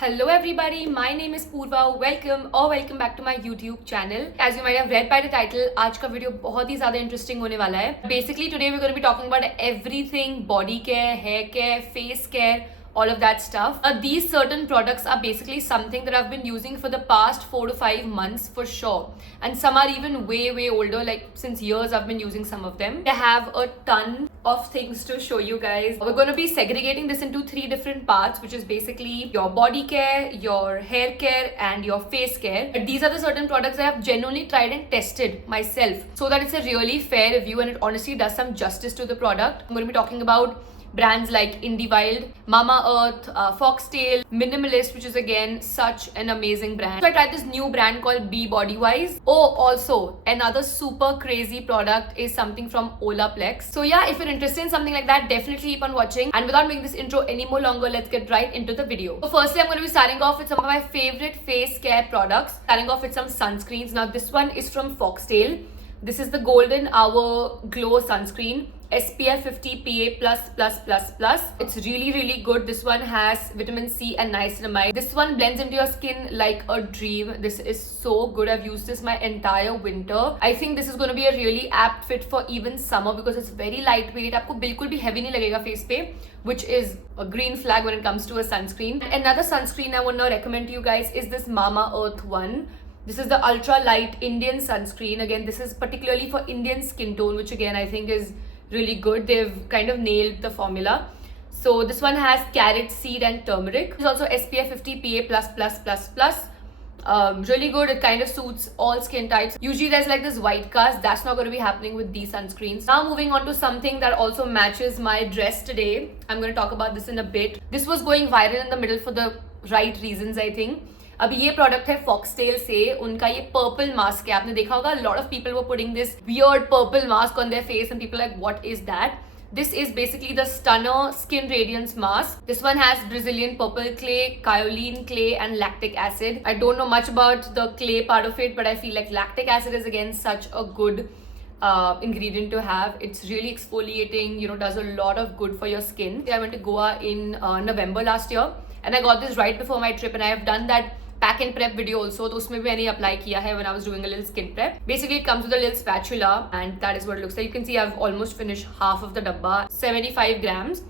Hello everybody, my name is Purva. Welcome back to my YouTube channel. As you might have read by the title, आज का video बहुत ही ज़्यादा interesting होने वाला है. Basically today we're going to be talking about everything body care, hair care, face care, all of that stuff. These certain products are basically something that I've been using for the past 4 to 5 months for sure. And some are even way older, like since years I've been using some of them. I have a ton of things to show you guys. We're going to be segregating this into 3 different parts, which is basically your body care, your hair care, and your face care. But these are the certain products that I've genuinely tried and tested myself so that it's a really fair review and it honestly does some justice to the product. I'm going to be talking about brands like Indiewild, Mama Earth, Foxtail, Minimalist, which is again such an amazing brand. So I tried this new brand called Be Bodywise. Oh, also another super crazy product is something from Olaplex. So yeah, if you're interested in something like that, definitely keep on watching. And without making this intro any more longer, let's get right into the video. So firstly, I'm going to be starting off with some of my favorite face care products. Starting off with some sunscreens. Now this one is from Foxtail. This is the Golden Hour Glow Sunscreen. SPF 50 PA++++. It's really good. This one has vitamin C and niacinamide. This one blends into your skin like a dream. This is so good. I've used this my entire winter. I think this is going to be a really apt fit for even summer because it's very lightweight. आपको बिल्कुल भी heavy नहीं लगेगा face पे, which is a green flag when it comes to a sunscreen. Another sunscreen I want to recommend to you guys is this Mama Earth one. This is the ultra light Indian sunscreen. Again, this is particularly for Indian skin tone, which again I think is really good. They've kind of nailed the formula. So this one has carrot seed and turmeric. It's also SPF 50 PA++++. Really good. It kind of suits all skin types. Usually there's like this white cast. That's not going to be happening with these sunscreens. Now moving on to something that also matches my dress today. I'm going to talk about this in a bit. This was going viral in the middle for the right reasons, I think. अब ये product है foxtail से. उनका ये purple mask है. आपने देखा होगा lot of people were putting this weird purple mask on their face and people like what is that. This is basically the Stunner Skin Radiance Mask. This one has Brazilian purple clay, kaolin clay and lactic acid. I don't know much about the clay part of it, but I feel like lactic acid is again such a good ingredient to have. It's really exfoliating, does a lot of good for your skin. I went to Goa in November last year and I got this right before my trip and I have done that pack and prep video also. तो उसमें भी मैंने apply किया है when I was doing a little skin prep. Basically it comes with a little spatula and that is what it looks like. You can see I've almost finished half of the dabba. 75 grams.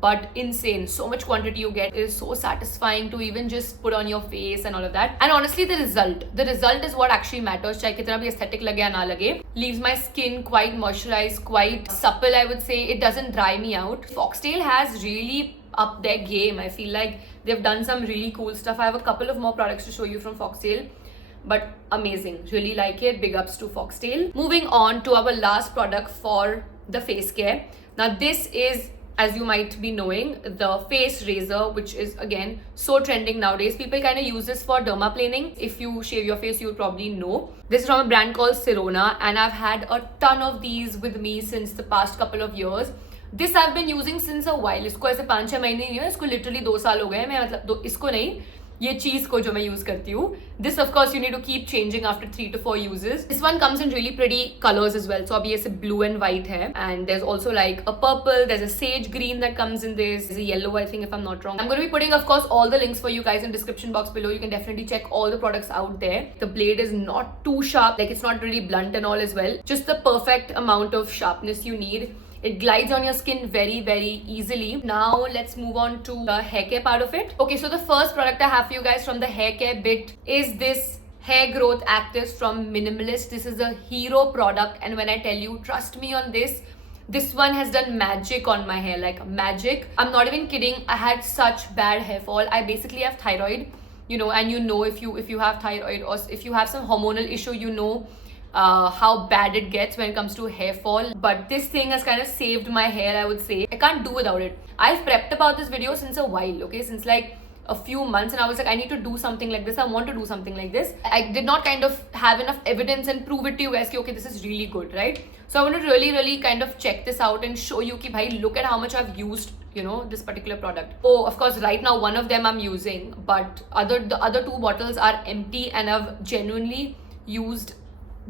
But insane. So much quantity you get. It is so satisfying to even just put on your face and all of that. And honestly the result is what actually matters. चाहे कितना भी aesthetic लगे या ना लगे. Leaves my skin quite moisturized, quite supple I would say. It doesn't dry me out. Foxtail has really up their game. I feel like they've done some really cool stuff. I have a couple of more products to show you from Foxtail, but amazing. Really like it. Big ups to Foxtail. Moving on to our last product for the face care. Now this is, as you might be knowing, the face razor, which is again so trending nowadays. People kind of use this for dermaplaning. If you shave your face, you probably know. This is from a brand called Sirona and I've had a ton of these with me since the past couple of years. This I've been using since a while. इसको ऐसे 5-6 महीने नहीं हुए, इसको literally 2 साल हो गए. मैं मतलब इसको नहीं, ये चीज को जो मैं यूज करती हूँ. This of course you need to keep changing after 3 to 4 uses. This one comes in really pretty colors as well. So अभी ऐसे blue and white है, and there's also like a purple, there's a sage green that comes in this. There's a yellow I think if I'm not wrong. I'm going to be putting of course all the links for you guys in description box below. You can definitely check all the products out there. The blade is not too sharp, like it's not really blunt and all as well. Just the perfect amount of sharpness you need. It glides on your skin very easily. Now let's move on to the hair care part of it. Okay, so the first product I have for you guys from the hair care bit is this hair growth actives from Minimalist. This is a hero product and when I tell you, trust me on this, this one has done magic on my hair, like magic. I'm not even kidding. I had such bad hair fall. I basically have thyroid, and if you have thyroid or if you have some hormonal issue, how bad it gets when it comes to hair fall. But this thing has kind of saved my hair, I would say. I can't do without it. I've prepped about this video since a while, okay, since like a few months, and I was like, I need to do something like this. I want to do something like this. I did not kind of have enough evidence and prove it to you guys okay, this is really good, right? So I want to really kind of check this out and show you ki bhai, look at how much I've used this particular product. Oh, of course right now one of them I'm using, but the other 2 bottles are empty and I've genuinely used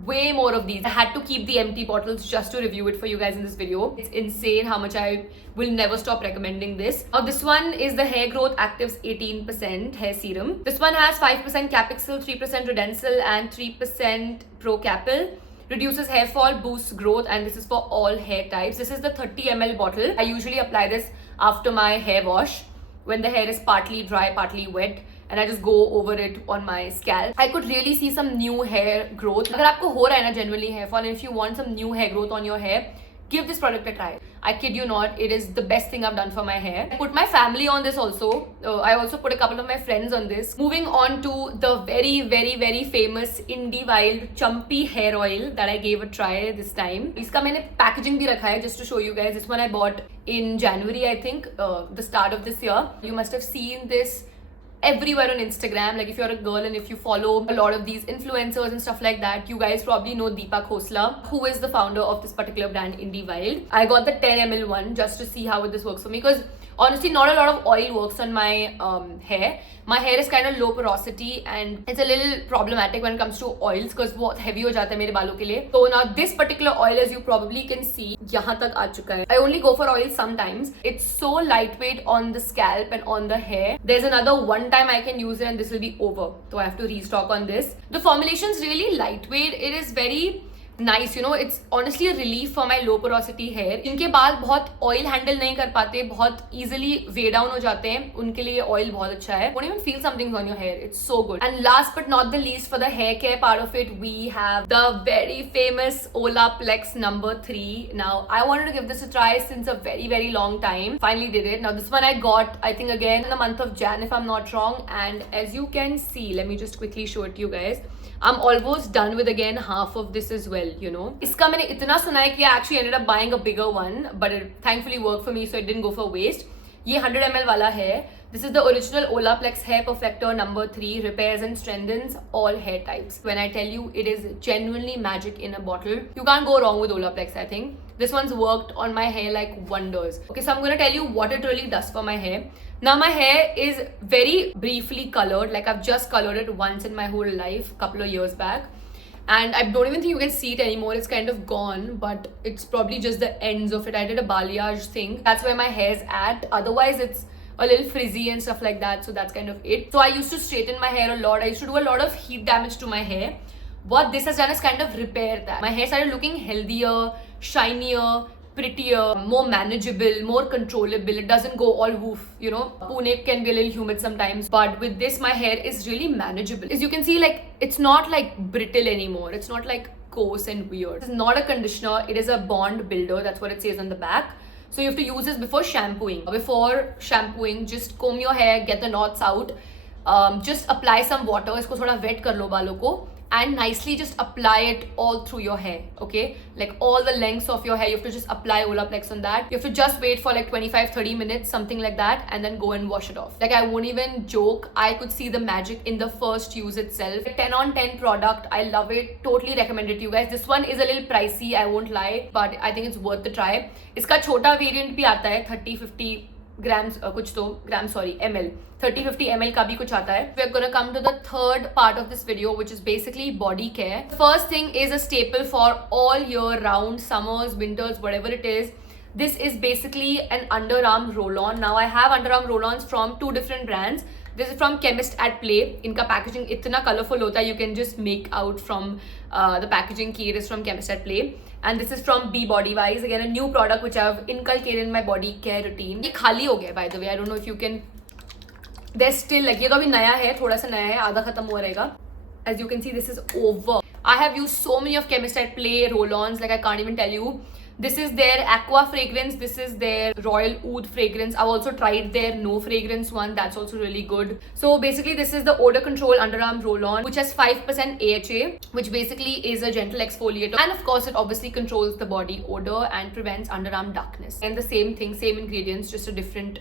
way more of these. I had to keep the empty bottles just to review it for you guys in this video. It's insane how much I will never stop recommending this. Now this one is the Hair Growth Actives 18% Hair Serum. This one has 5% Capixyl, 3% Redensyl and 3% Procapil. Reduces hair fall, boosts growth, and this is for all hair types. This is the 30 ml bottle. I usually apply this after my hair wash when the hair is partly dry, partly wet, and I just go over it on my scalp. I could really see some new hair growth. अगर आपको हो रहा है ना generally hair fall, and if you want some new hair growth on your hair, give this product a try. I kid you not, it is the best thing I've done for my hair. I put my family on this also. I also put a couple of my friends on this. Moving on to the very famous Indie Wild Chumpy Hair Oil that I gave a try this time. इसका मैंने packaging भी रखा है just to show you guys. This one I bought in January, I think, the start of this year. You must have seen this everywhere on Instagram. Like if you're a girl and if you follow a lot of these influencers and stuff like that, you guys probably know Deepa Khosla, who is the founder of this particular brand Indie Wild. I got the 10 ml one just to see how this works for me, because honestly not a lot of oil works on my hair. My hair is kind of low porosity and it's a little problematic when it comes to oils because बहुत heavy हो जाता है मेरे बालों के लिए. So now this particular oil, as you probably can see, यहाँ तक आ चुका है. I only go for oil sometimes. It's so lightweight on the scalp and on the hair. There's another one time I can use it and this will be over. So I have to restock on this. The formulation is really lightweight. It is very nice, you know. It's honestly a relief for my low porosity hair. इनके बाल बहुत oil handle नहीं कर पाते, बहुत easily weigh down हो जाते हैं, उनके लिए oil बहुत अच्छा है. Won't even feel something on your hair. It's so good. And last but not the least, for the hair care part of it, we have the very famous Olaplex number 3. Now I wanted to give this a try since a very long time. Finally did it. Now this one I got, I think, again in the month of Jan if I'm not wrong, and as you can see, let me just quickly show it to you guys. I'm almost done with again half of this as well, you know. इसका मैंने इतना सुना है कि I actually ended up buying a bigger one, but it thankfully worked for me, so it didn't go for waste. ये 100 ml वाला है. This is the original Olaplex Hair Perfector number 3, repairs and strengthens all hair types. When I tell you, it is genuinely magic in a bottle. You can't go wrong with Olaplex, I think. This one's worked on my hair like wonders. Okay, so I'm gonna tell you what it really does for my hair. Now my hair is very briefly colored, like I've just colored it once in my whole life, a couple of years back. And I don't even think you can see it anymore. It's kind of gone, but it's probably just the ends of it. I did a balayage thing. That's where my hair's at. Otherwise, it's a little frizzy and stuff like that. So that's kind of it. So I used to straighten my hair a lot. I used to do a lot of heat damage to my hair. What this has done is kind of repair that. My hair started looking healthier, shinier, prettier, more manageable, more controllable. It doesn't go all woof, you know. Pune can be a little humid sometimes, but with this my hair is really manageable. As you can see, like, it's not like brittle anymore. It's not like coarse and weird. It's not a conditioner. It is a bond builder. That's what it says on the back. So you have to use this before shampooing. Before shampooing, just comb your hair, get the knots out. Just apply some water. इसको थोड़ा wet कर लो बालों को. And nicely just apply it all through your hair, okay? Like all the lengths of your hair, you have to just apply Olaplex on that. You have to just wait for like 25-30 minutes, something like that, and then go and wash it off. Like, I won't even joke, I could see the magic in the first use itself. 10 on 10 product, I love it, totally recommend it to you guys. This one is a little pricey, I won't lie, but I think it's worth the try. इसका छोटा variant भी आता है, 30-50 grams, कुछ तो grams, sorry, ml. 30-50 ml का भी कुछ आता है. We're gonna come to the third part of this video, which is basically body care. The first thing is a staple for all year round, summers, winters, whatever it is. This is basically an underarm roll-on. Now I have underarm roll-ons from 2 different brands. This is from Chemist at Play. इनका packaging इतना colorful होता है, you can just make out from the packaging key. It is from Chemist at Play. And this is from Be Body Wise. Again, a new product which I've inculcated in my body care routine. ये खाली हो गया, by the way. I don't know if you can. There's still, like, ये तो अभी नया है, थोड़ा सा नया है, आधा खत्म हुआ रहेगा. As you can see, this is over. I have used so many of Chemist at Play roll-ons, like I can't even tell you. This is their aqua fragrance. This is their royal oud fragrance. I've also tried their no fragrance one. That's also really good. So basically, this is the odor control underarm roll-on, which has 5% AHA, which basically is a gentle exfoliator. And of course, it obviously controls the body odor and prevents underarm darkness. And the same thing, same ingredients, just a different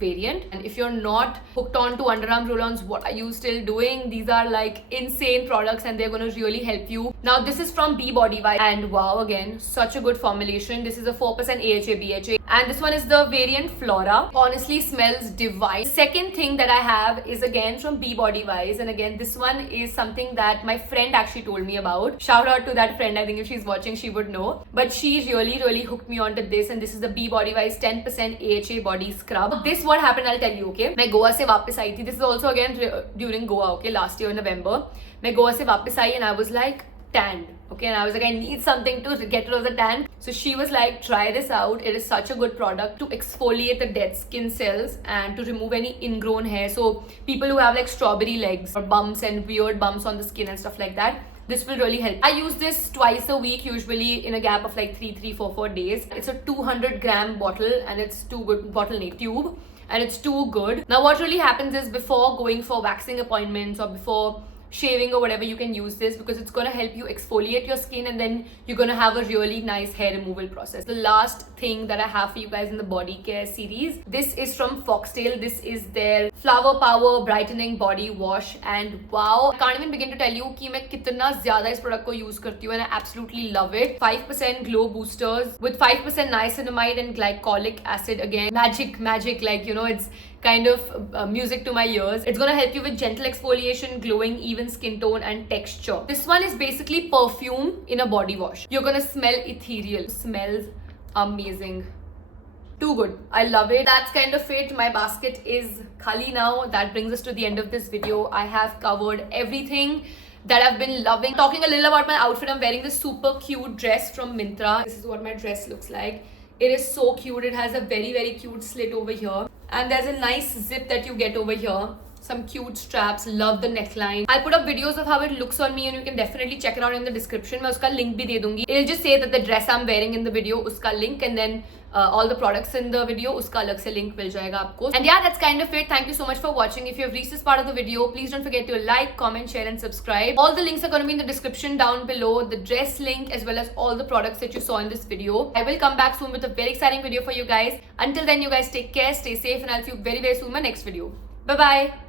variant. And if you're not hooked on to underarm roll-ons, what are you still doing? These are like insane products and they're going to really help you Now this is from B Body Vibe, and wow, again such a good formulation. This is a 4% AHA BHA, and this one is the variant Flora. Honestly smells divine. The second thing that I have is again from B Body Wise, and again this one is something that my friend actually told me about. Shout out to that friend. I think if she's watching she would know, but she really hooked me onto this, and this is the B Body Wise 10% AHA body scrub. This what happened, I'll tell you. Okay, मैं गोवा से वापस आई थी. This is also again during Goa. Okay, last year in November मैं गोवा से वापस आई, and I was like tanned. Okay, and I was like, I need something to get rid of the tan. So she was like, try this out. It is such a good product to exfoliate the dead skin cells and to remove any ingrown hair. So people who have like strawberry legs or bumps and weird bumps on the skin and stuff like that, this will really help. I use this twice a week, usually in a gap of like 4 days. It's a 200-gram bottle, and it's too good. Bottle nahi, tube, and it's too good. Now what really happens is, before going for waxing appointments or before shaving or whatever, you can use this because it's going to help you exfoliate your skin, and then you're going to have a really nice hair removal process. The last thing that I have for you guys in the body care series, this is from Foxtail. This is their Flower Power Brightening Body Wash, and wow, I can't even begin to tell you कि मैं कितना ज़्यादा इस product को use करती हूँ, and I absolutely love it. 5% glow boosters with 5% niacinamide and glycolic acid. Again, magic, like, you know, it's kind of music to my ears. It's gonna help you with gentle exfoliation, glowing, even skin tone and texture. This one is basically perfume in a body wash. You're gonna smell ethereal. It smells amazing. Too good. I love it. That's kind of it. My basket is khali now. That brings us to the end of this video. I have covered everything that I've been loving. Talking a little about my outfit, I'm wearing this super cute dress from Myntra. This is what my dress looks like. It is so cute. It has a very cute slit over here, and there's a nice zip that you get over here. Some cute straps. Love the neckline. I'll put up videos of how it looks on me, and you can definitely check it out in the description. मैं उसका link भी दे दूंगी. It'll just say that the dress I'm wearing in the video, उसका link, and then all the products in the video, उसका अलग से link मिल जाएगा आपको. And yeah, that's kind of it. Thank you so much for watching. If you have reached this part of the video, please don't forget to like, comment, share, and subscribe. All the links are going to be in the description down below. The dress link as well as all the products that you saw in this video. I will come back soon with a very exciting video for you guys. Until then, you guys take care, stay safe, and I'll see you very soon in my next video. Bye bye.